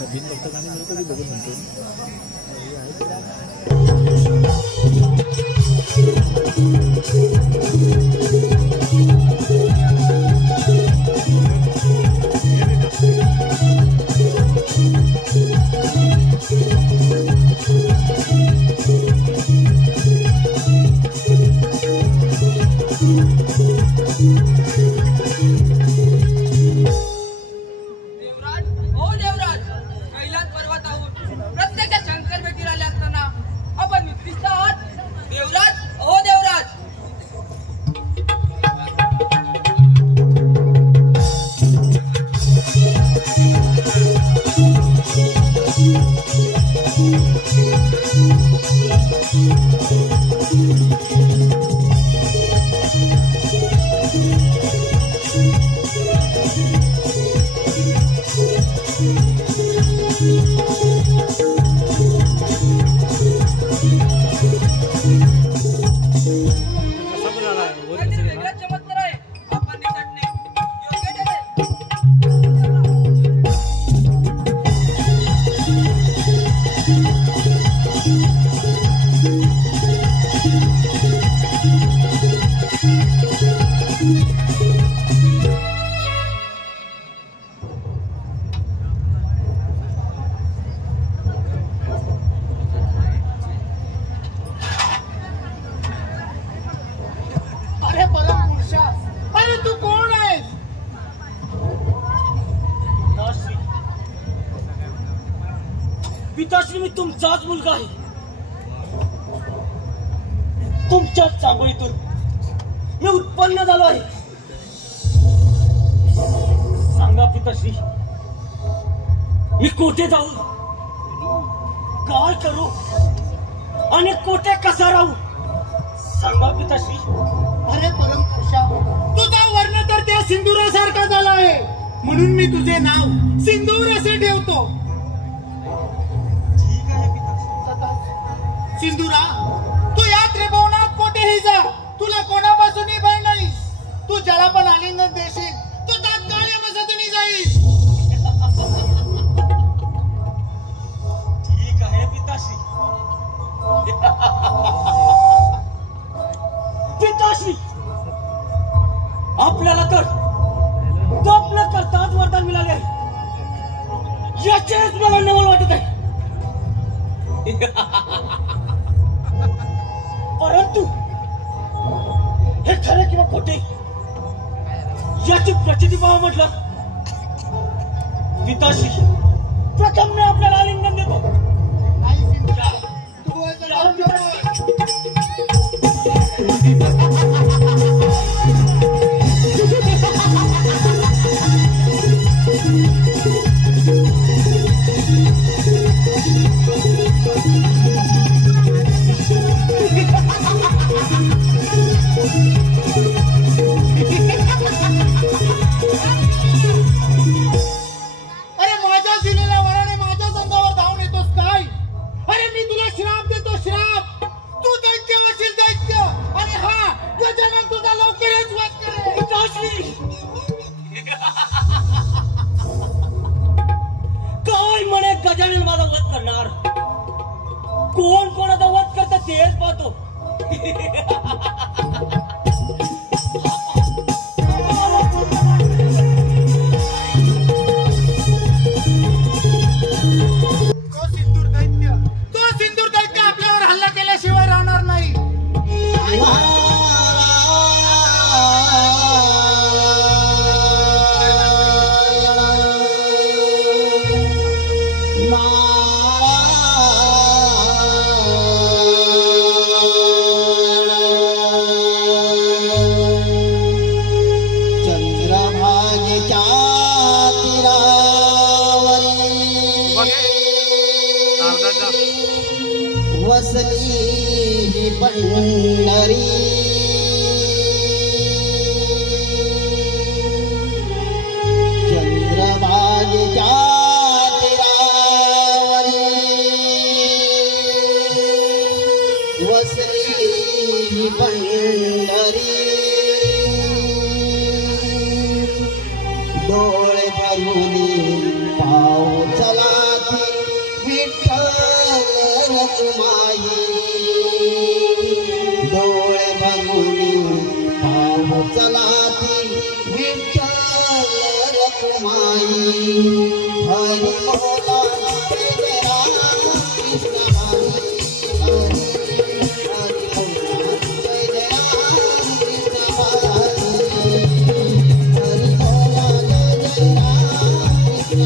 बिनभक्त गाणी मिळतं की बघून म्हणतो पिताश्री मी तुमचाच मुलगा आहे. तुमच्याच चांगोळीतून मी उत्पन्न झालो आहे. सांगा पिताश्री मी कोठे जाऊ, काय करू आणि कोठे कसा राहू? सांगा पिताश्री. अरे परमपुरुषा, तुझा वर्ण तर त्या सिंदुरासारखा झाला आहे, म्हणून मी तुझे नाव सिंदूर असे ठेवतो. सिंदुरा, तू या त्रिभुवनात कोठेही जा, तुला कोणापासूनही भय नाही. तू ज्याला पण आलिंगन देशील तू तात्काळ मदतीने जाईल. ठीक आहे पिताश्री. पिताश्री, आपल्याला तर स्वप्न करताच वरदान मिळाले आहे, याचेच मला नवल वाटत आहे. परंतु हे खरे किंवा खोटे याची प्रचिती पाहा म्हटलं. पिताश्री, प्रथम मी आपल्याला आलिंगन देतो. अरे माझ्या दिलेल्या वराने माझ्या संघावर धावून येतोस काय? अरे मी तुला श्राप देतो, श्राप. तू दैत्य होशील, दैत्य. आणि हा गजानन तुझा लवकरच वध करेल. काय म्हणे गजानन माझा वध करणार? कोण कोणाचा वध करतं तेच पाहतो. तो सिंदूर दैत्य आपल्यावर हल्ला केल्याशिवाय राहणार नाही. वसली पंढरी चंद्रभागेच्या तीरावरी वसली पंढरी डोळे भरून पाऊ चला चला ती विठ्ठल रखुमाई हरी बोला जय राम कृष्ण हरी हरी हरी बोला जय राम कृष्ण हरी हरी बोला जय राम कृष्ण हरी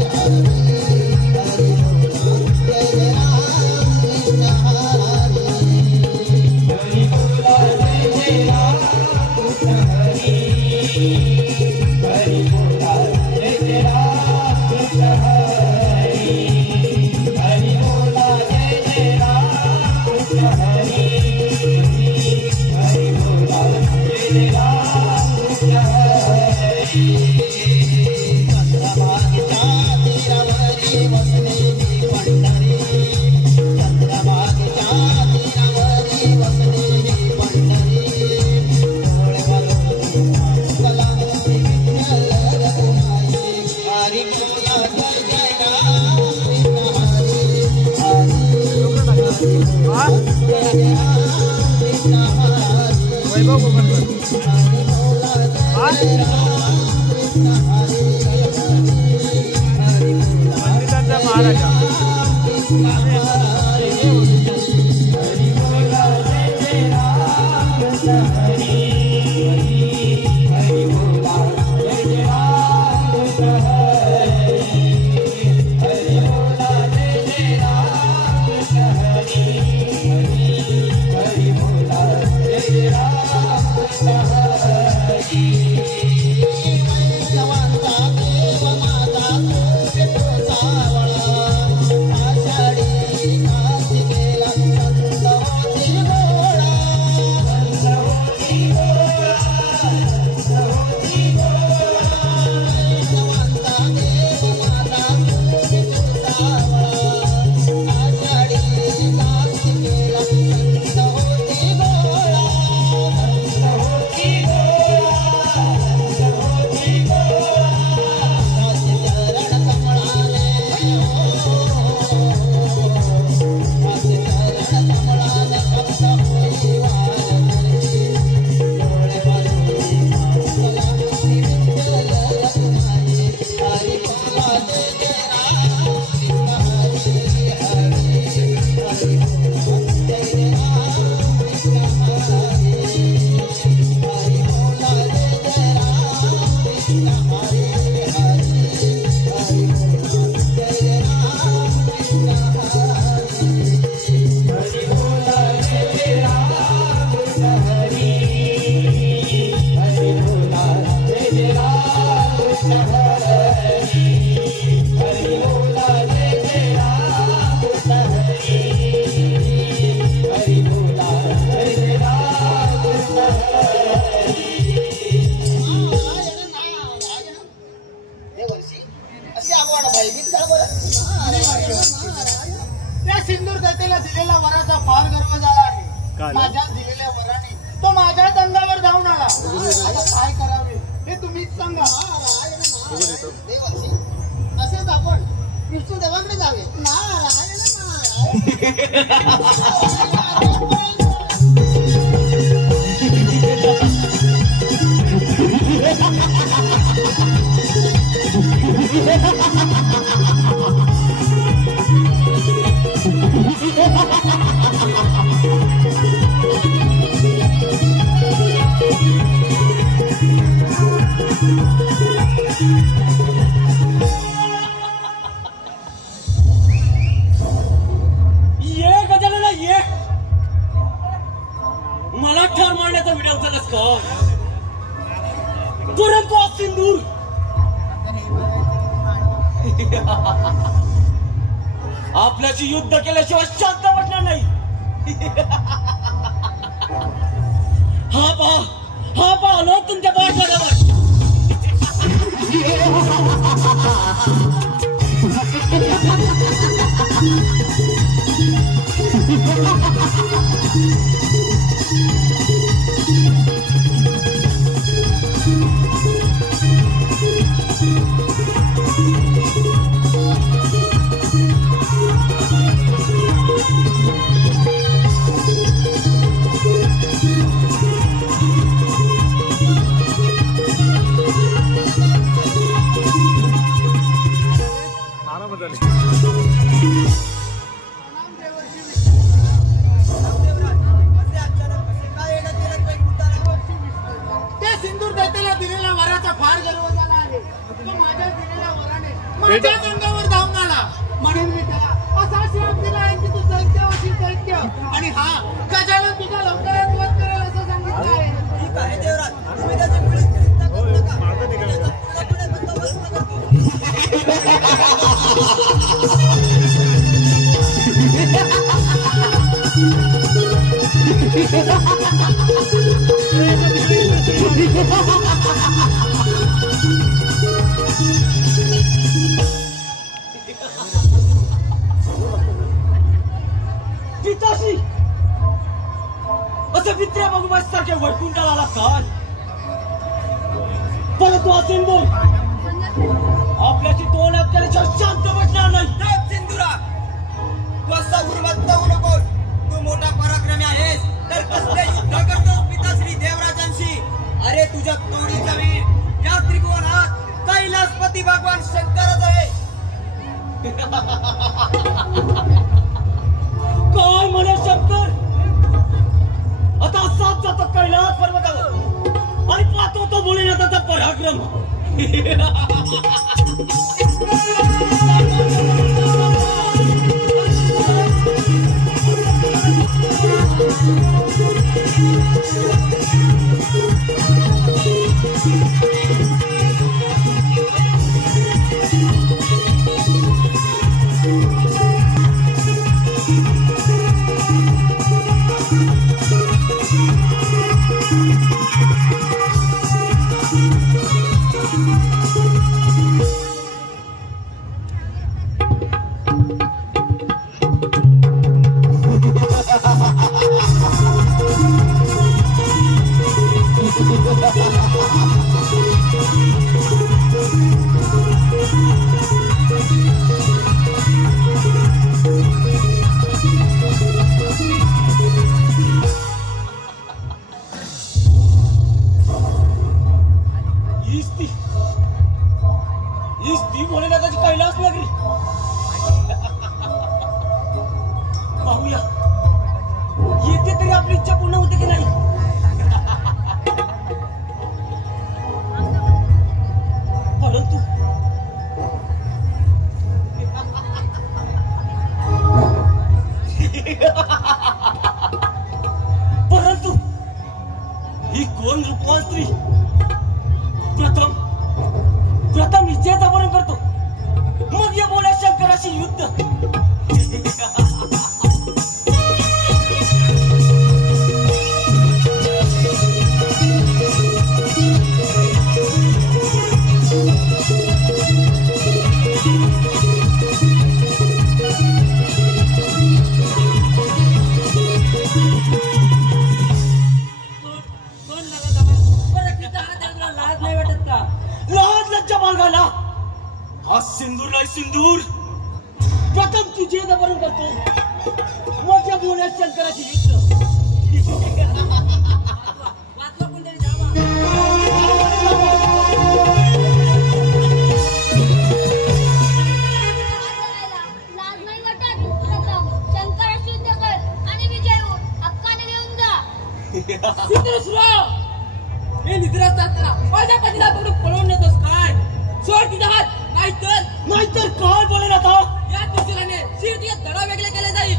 हरी हरी बोला जय राम कृष्ण हरी हरि बोला जय राम कृष्ण हरि हरि बोला जय राम कृष्ण हरि हरि बोला जय राम कृष्ण हरि हरि बोला जय राम कृष्ण हरि चंद्रभागेच्या तीरावरी वसलेली पंढरी चंद्रभागेच्या तीरावरी वसलेली पंढरी डोळे भरून कला विठ्ठल रखुमाई हरी बोला जय जय राम कृष्ण हरी हरी जय राम कृष्ण हरी वैभव गोवर्धन हरी बोला जय राम कृष्ण हरी हरी पंडितांचा महाराजा हरि बोला जय राम कृष्ण हरि हरि बोला जय राम कृष्ण हरि हरि बोला जय राम कृष्ण हरि हरि बोला जय राम कृष्ण हरि देवांचा देव माझा तो विठू सावळा आषाढी कार्तिकेला संत होती गोळा देवांचा देव माझा तो विठू सावळा आषाढी कार्तिकेला संत होती गोळा चरण कमळाने चरण कमळाने भक्त होई वारकरी डोळे भरून कला विठ्ठल रखुमाई हरी बोला जय जय राम कृष्ण हरी हरी हरी बोला जय जय राम कृष्ण हरी हरी बोला जय जय राम कृष्ण हरी हरी हरी बोला जय जय राम कृष्ण हरी हरि बोला जय राम कृष्ण हरि हरि बोला जय राम कृष्ण हरि हरि बोला जय राम कृष्ण हरि हरि बोला जय राम कृष्ण हरि हे वर्षी अशी आवड बाई मी चला बरं त्या सिंदूर दैतेला दिलेला वराचा फार गर्व झाला आहे काय? माझ्या दिलेल्या वराने तो माझ्याच अंगावर धावून आला आता काय करावे हे तुम्हीच सांगा देवर्षी असेच आपण विष्णू देवाकडे जावे नारायण ये गजानना ये मला ठार मारण्याचा व्हिडिओ उचललास का तुरंत वाच सिंदूर आपल्याशी युद्ध केल्याशिवाय शांत वाटणार नाही हा पहा आलो तुमच्या पाठलागावर मला फार गर्व झाला आहे. तो माझ्या दिलेल्या वराने माझ्या अंगावर धावून आला. म्हणून मी त्याला असा श्राप दिला आहे की तू दैत्य होशील दैत्य. आणि हा गजानन तुझा लवकरात वध करेल असं सांगितलं आहे. ठीक आहे देवराज, तुम्ही त्याच्या पुढे चिंता करू नका. त्याचा पूर्णपणे बंदोबस्त करतो. पिताश्री, असं मित्र भगवान सारखे वळकून आला काय? परंतु असेल बोल, आपल्याची दोन अक्षराच्या शांत बसणार नाही. सिंधुरा, तू असा उर्वत्त होऊ नकोस. तू मोठा पराक्रमी आहेस, तर कसले युद्ध करतोस पिताश्री देवराजांशी? अरे तुझ्या तोडीचा वीर या त्रिभुवनात कैलासपती भगवान शंकरच आहे. काय म्हणे शंकर? आता साप जातो कैलास पर्वतावर आणि पाहतो तो भोलेनाथाचा पराक्रम. ती भोलेनाथाची कैलास नगरी. पाहूया येथे तरी आपली इच्छा पूर्ण होते की नाही. परंतु परंतु ही कोण रूपवान स्त्री? प्रथम विजयाचा वरण करतो, मग या बोल्या शंकराशी युद्ध. हा सिंदूर नाही सिंदूर. प्रथम तुझे वरण करतो, मग या बोल्या शंकराशी युद्ध. माझ्या पतीला तुम्ही पळवून नेतोस काय? सोड तुझा हात, नाहीतर काय बोले ना तो या दुसऱ्याने शिर तुझ्या धडा वेगळे केले जाईल.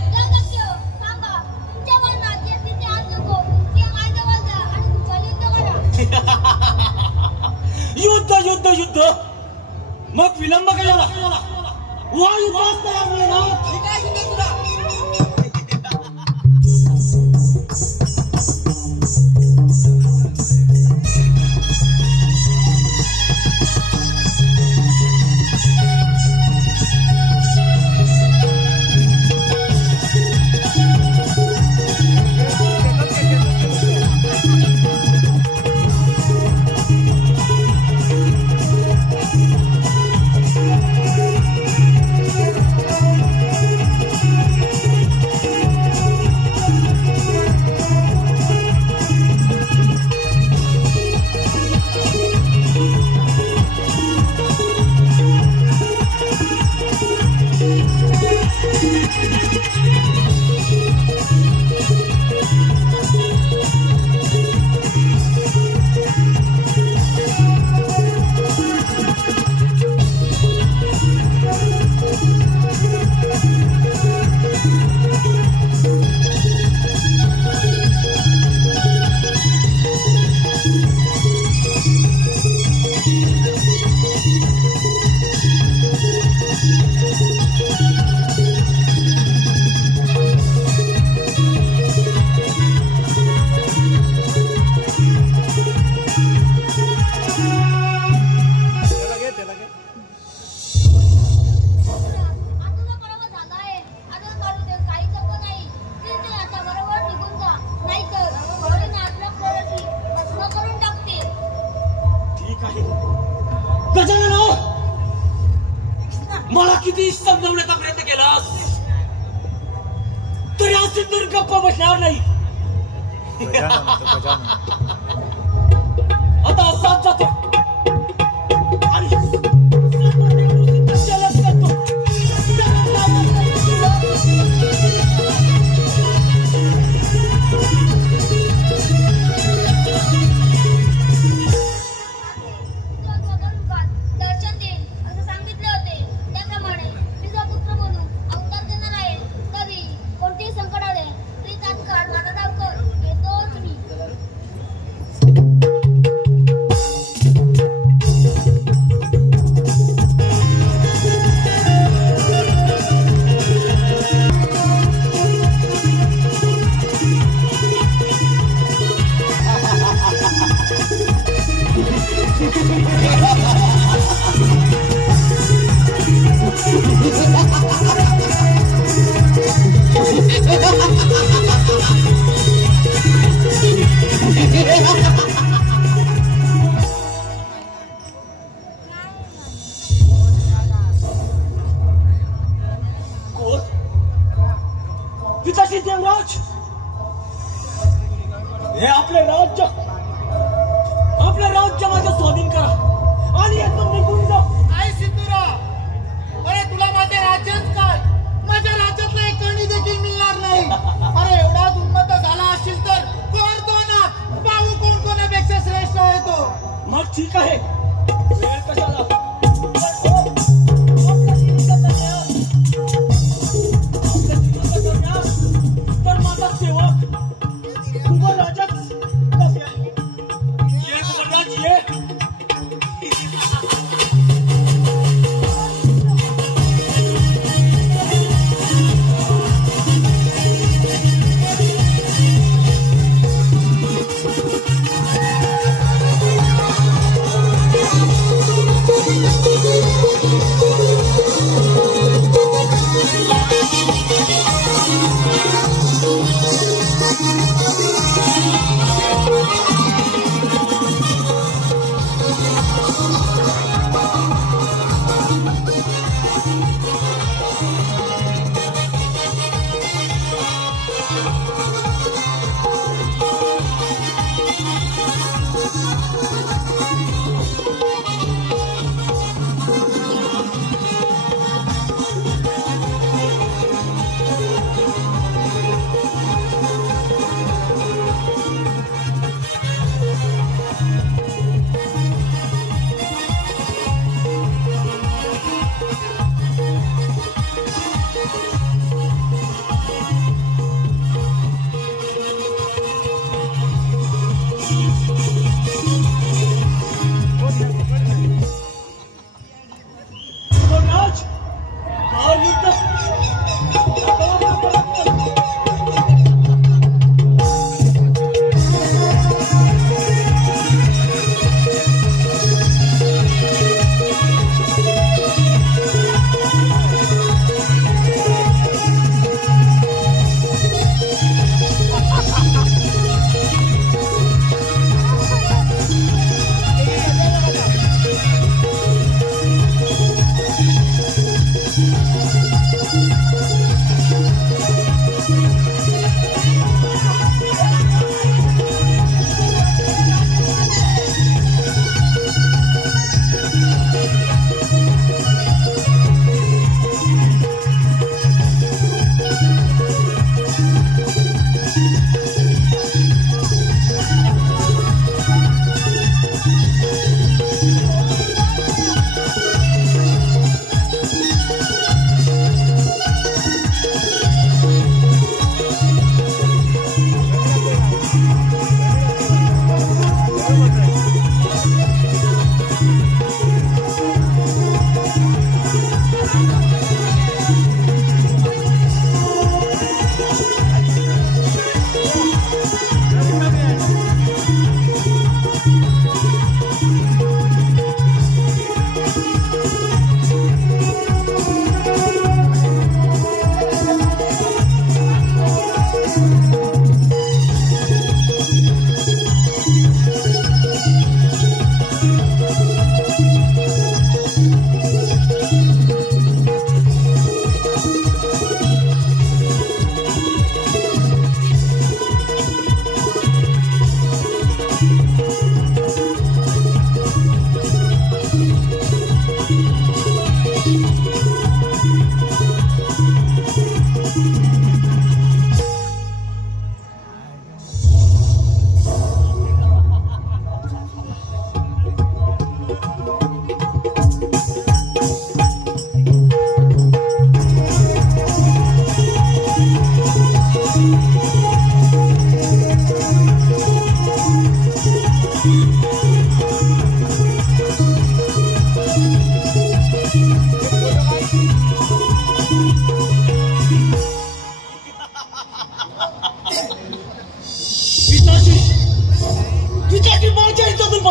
युद्ध युद्ध युद्ध, मग विलंब कशाला? वा युद्ध तयार बोले ना. ठीक आहे युद्ध तुला. नाही. गजानन, मला किती समजवण्याचा प्रयत्न केलास तरी आज सिंदूर गप्पा बसणार नाही. आता असाच जातो आणि दर्शन देईल असं सांगितले होते. त्याप्रमाणे मी जो पुत्र म्हणून अवतार देणार आहे. तरी कोणतेही संकट आले तरी तात्काळ माझा धावकर येतोच मी. पिताजी देवराज, हे आपले राज्य माझ्या स्वाधीन करा आणि यातून निघून जा. आई सिंधुरा, अरे तुला माझे राज्यच काय, माझ्या राज्यातला एक कणी देखील मिळणार नाही. अरे एवढा उन्मत्त झाला असशील तर करतो ना, पाहू कोण कोणापेक्षा श्रेष्ठ आहे तो. मग ठीक आहे, वेळ कशाला. तर माझा सेवक कुंभा राजाच ये कुंभराज ये.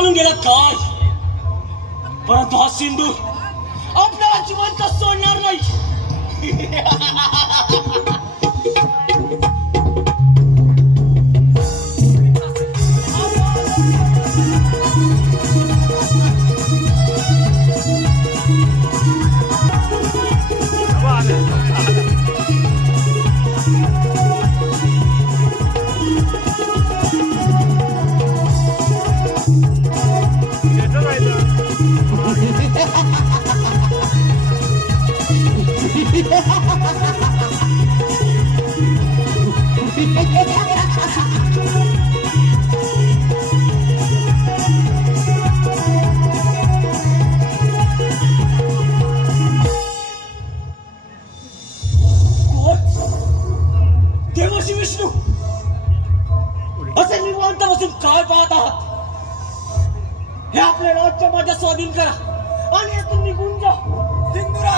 पळून गेला काय, परंतु हा सिंदूर आपल्याला जिवंत सोडणार नाही. देवर्षी विष्णू, असे निवांत बसून काय पाहत आहात? हे आपले राज्य माझ्या स्वाधीन करा आणि यातून निघून जा. सिंधुरा,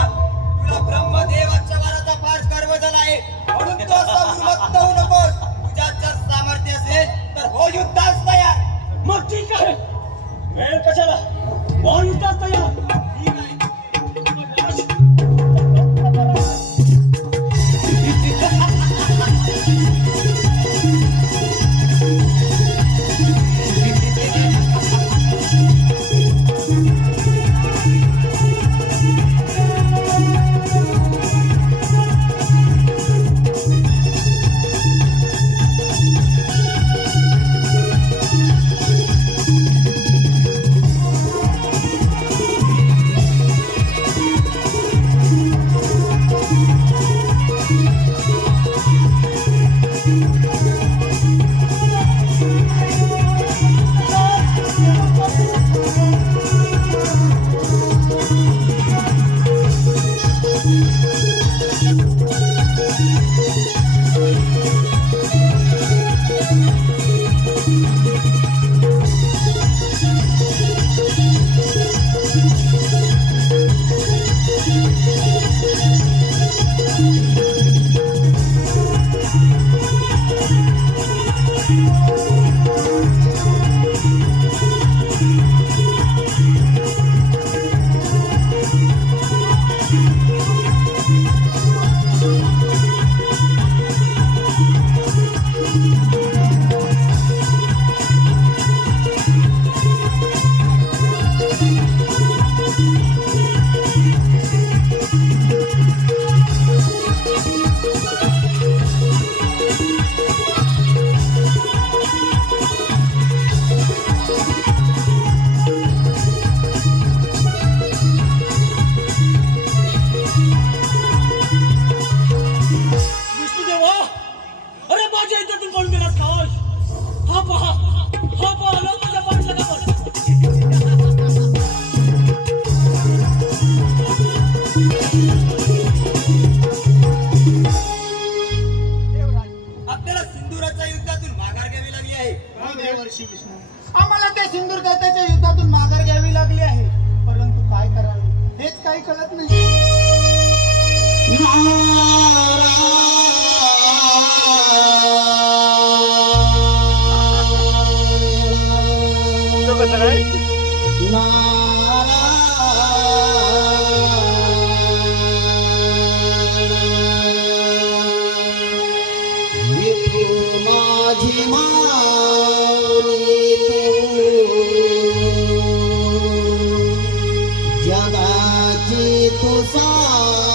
तुला ब्रह्मदेवाच्या वराचा फार गर्व झाला आहे, म्हणून तू असा उन्मत्त होऊ नकोस. तुझ्यात जर सामर्थ्य असेल तर हो युद्धास तयार. मग ठीक आहे, वेळ कशाला, युद्धास तयार. ठीक आहे. आम्हाला त्या सिंदूर दत्ताच्या युद्धातून माघार घ्यावी लागली आहे, परंतु काय करावे हेच काही कळत नाही. जगाची तू सावली,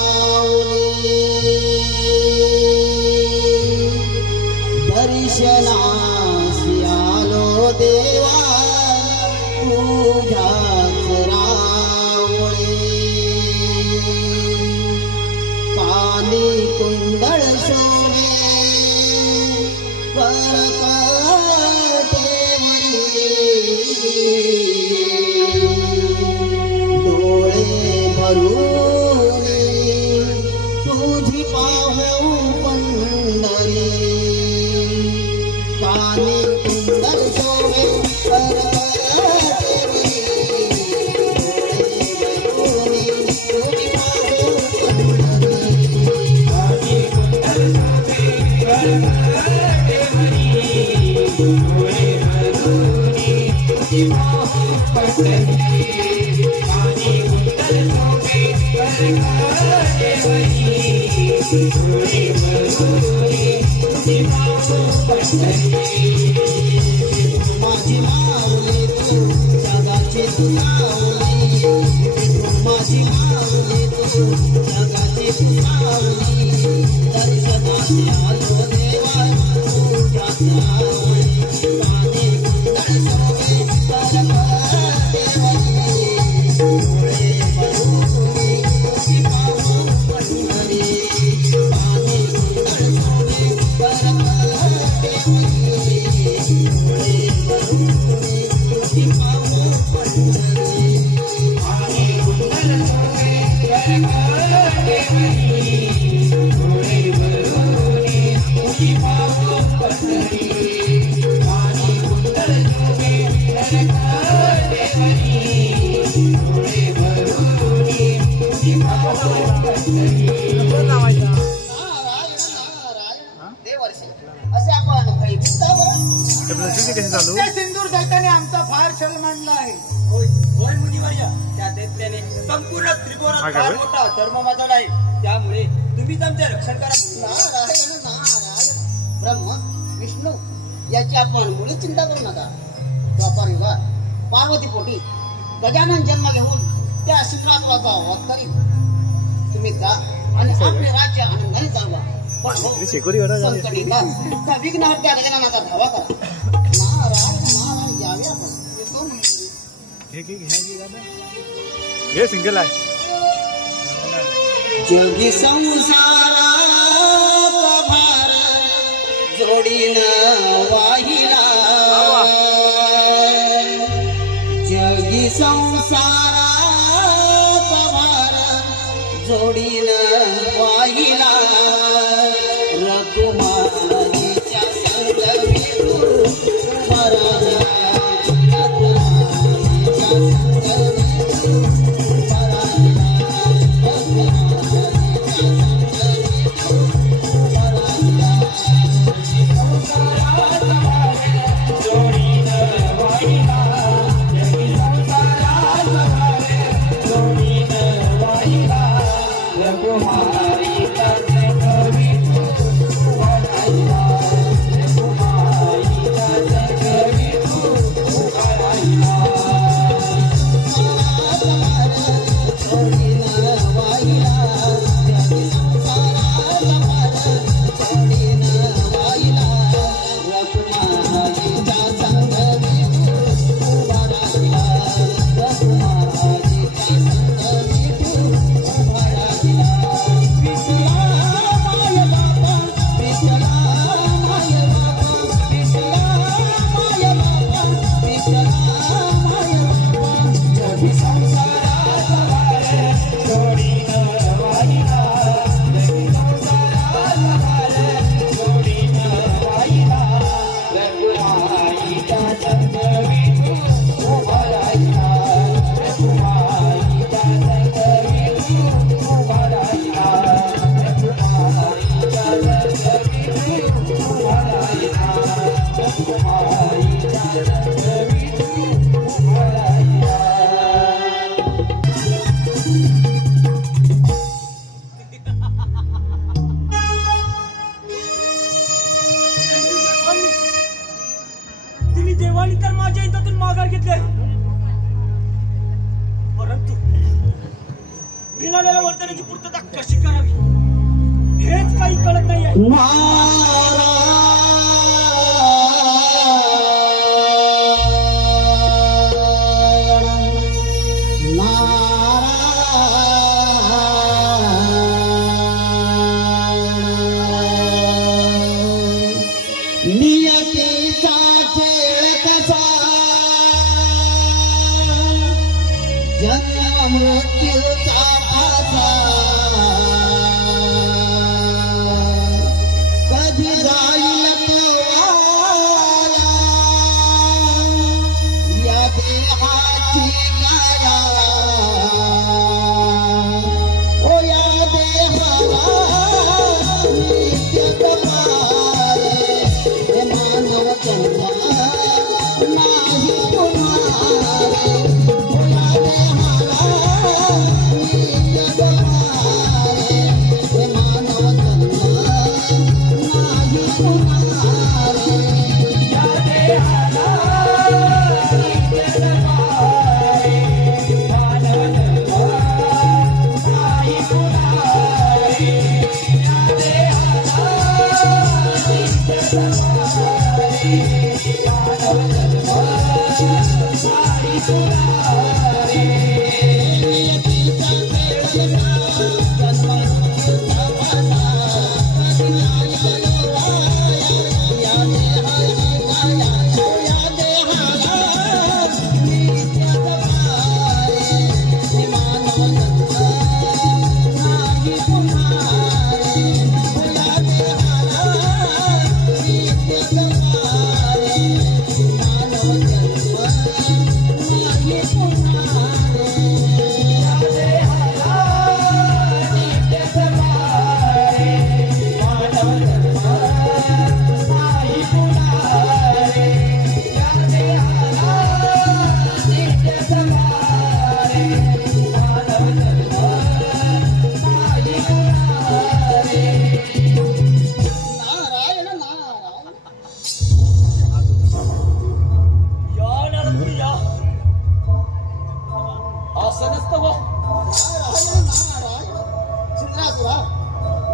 दर्शनासी आलो देवा तुझ्याच रावळे. कानी कुंडळ शोभे डोळे भरून तुझी पाहू पंढरी. कानी कुंडल शोभे Thank you. त्या सिंदूर दैत्याने आमचा फार छळ मांडला आहे. होय मुनिवर्य, त्या दैत्याने संपूर्ण त्रिपुरात फार मोठा धर्म माजवला आहे. त्यामुळे तुम्हीच आमचे रक्षण करा. नारायण नारायण. ब्रह्म विष्णू याची आपण मुळी चिंता करू नका. द्वापार युगात पार्वती पोटी गजानन जन्म घेऊन त्या सिंहासनाचा वध करील. तुम्ही जा आणि आपले राज्य आनंदाने चालवा. पण संकटी त्या विघ्नहर्त्या गजाननाचा धावा करा. नारायण नारायण. यावे आपण येतो हे सिंगल आहे. जगी संसाराचा भार जोडीन वाहिला. जगी संसाराचा भार जोडीन वाहिला. रघुमाईच्या संगमी उभा राहिला. देवानी तर माझ्या हितातून माघार घेतले, परंतु मिळालेल्या वर्तनाची पूर्तता कशी करावी हेच काही कळत नाहीये. मृत्यूचा फासा कधी जाईल तोवाला या देहाची काया ओ या देहाला नित्य कपारे मानव जन्म नाही तुम्हाला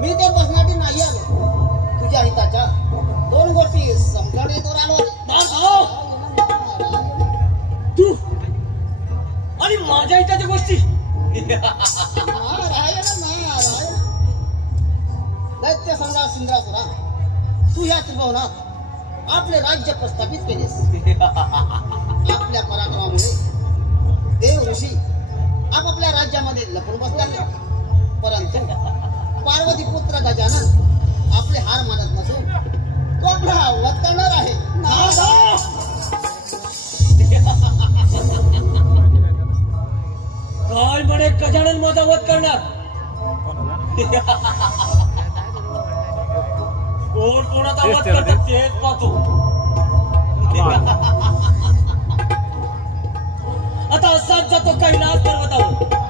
मी त्या बसण्यासाठी नाही आलो. तुझ्या हिताच्या दोन गोष्टी समजावून येतो आलो. तू आणि माझ्या हिताच्या गोष्टी दैत्य सम्राट सिंहासुरा, तू या त्रिभुवनात आपले राज्य प्रस्थापित केलेस. आपल्या पराक्रमामुळे देव ऋषी आपापल्या राज्यामध्ये लपून बसले. परंतु पार्वती पुत्र गजानन आपले हार मानत नसून तो आपला वध करणार आहे. काय म्हणे गजानन माझा वध करणार? कोण कोणाचा वध करतात तेच पाहतो. आता असाच जातो कैलास पर्वतावर.